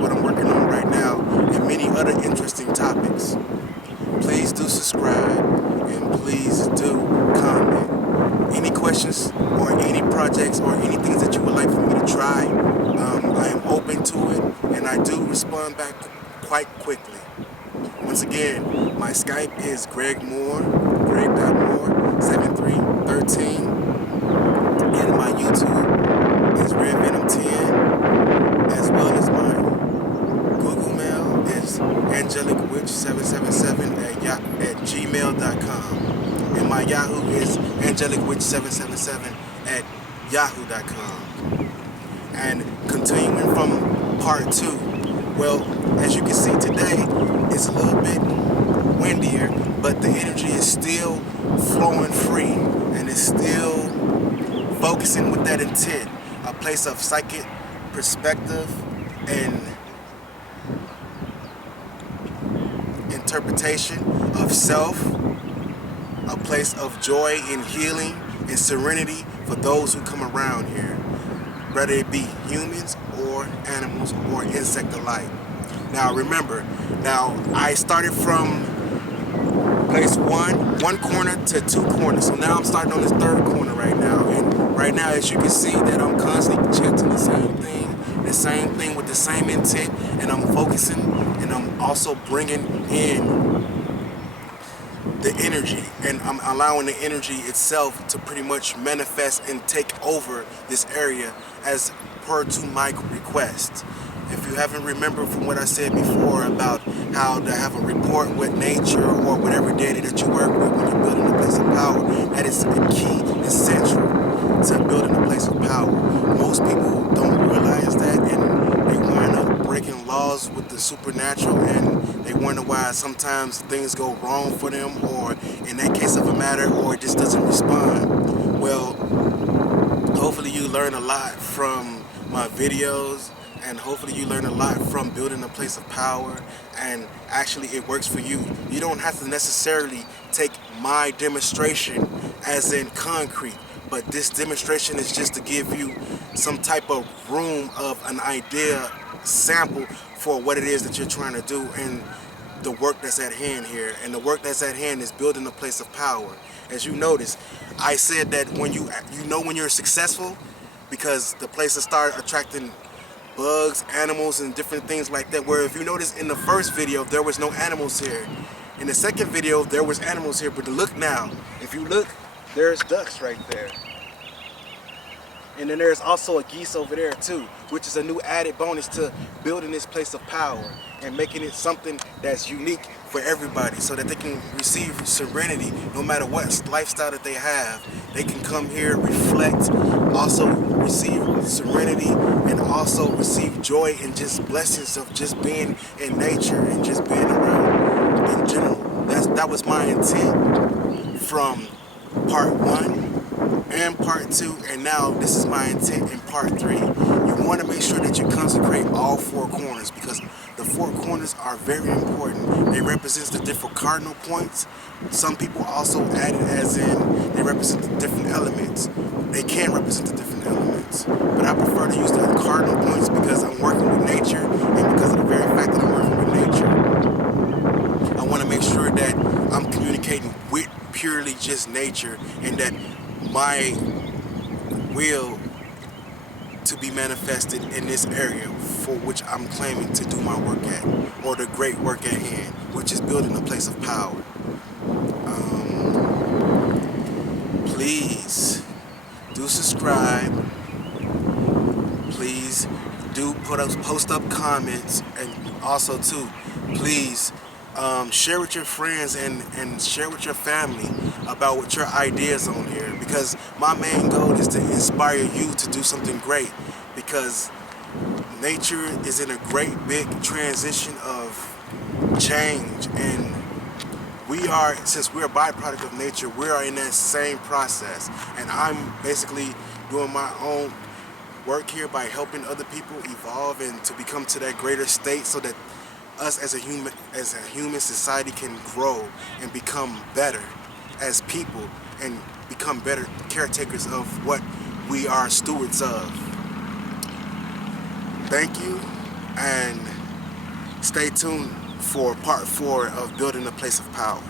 what I'm working on right now, and many other interesting topics. Please do subscribe, and please do comment. Any questions or any projects or any things that you would like for me to try, I am open to it, and I do respond back quite quickly. Once again, my Skype is greg.moore7313, and my YouTube is redvenom10, as well as my Google mail is angelicwitch777 at gmail.com, and my Yahoo is angelicwitch777 at yahoo.com. And continuing from part 2, well, as you can see today, it's a little bit windier, but the energy is still flowing free, and it's still focusing with that intent, a place of psychic perspective and interpretation of self, a place of joy and healing and serenity for those who come around here, whether it be humans or animals or insect alike. Now remember, I started from place one corner to 2 corners, so now I'm starting on this 3rd corner right now. And right now, as you can see, that I'm constantly chanting the same thing with the same intent, and I'm focusing, and I'm also bringing in the energy, and I'm allowing the energy itself to pretty much manifest and take over this area as per to my request. If you haven't remembered from what I said before about how to have a rapport with nature or whatever deity that you work with when you're building a place of power, that is a key, essential to building a place of power. Most people don't realize that, and they wind up breaking laws with the supernatural, and they wonder why sometimes things go wrong for them, or in that case of a matter, or it just doesn't respond. Well, hopefully you learn a lot from my videos, and hopefully you learn a lot from building a place of power, and actually it works for you. You don't have to necessarily take my demonstration as in concrete, but this demonstration is just to give you some type of room of an idea, sample for what it is that you're trying to do, and the work that's at hand here. And the work that's at hand is building a place of power. As you notice, I said that when you know when you're successful, because the places start attracting bugs, animals, and different things like that. Where if you notice in the first video, there was no animals here. In the second video, there was animals here. But look now, if you look, there's ducks right there. And then there's also a geese over there too, which is a new added bonus to building this place of power and making it something that's unique for everybody, so that they can receive serenity no matter what lifestyle that they have. They can come here, reflect, also receive serenity, and also receive joy and just blessings of just being in nature and just being around in general. That was my intent from part 1 and part 2, and now this is my intent in part 3. You want to make sure that you consecrate all 4 corners, because the 4 corners are very important. They represent the different cardinal points. Some people also add it as in they represent the different elements. They can represent the different elements, but I prefer to use the cardinal points because I'm working with nature, and because of the very fact that I'm working with nature, I want to make sure that I'm communicating with purely just nature, and that my will to be manifested in this area for which I'm claiming to do my work at, or the great work at hand, which is building a place of power. Please do subscribe. Please do post up comments, and also too, please share with your friends and share with your family about what your ideas on here, because my main goal is to inspire you to do something great, because nature is in a great big transition of change, and we are, since we're a byproduct of nature, we are in that same process. And I'm basically doing my own work here by helping other people evolve and to become to that greater state, so that us as a human society can grow and become better as people and become better caretakers of what we are stewards of. Thank you. And stay tuned for part 4 of Building a Place of Power.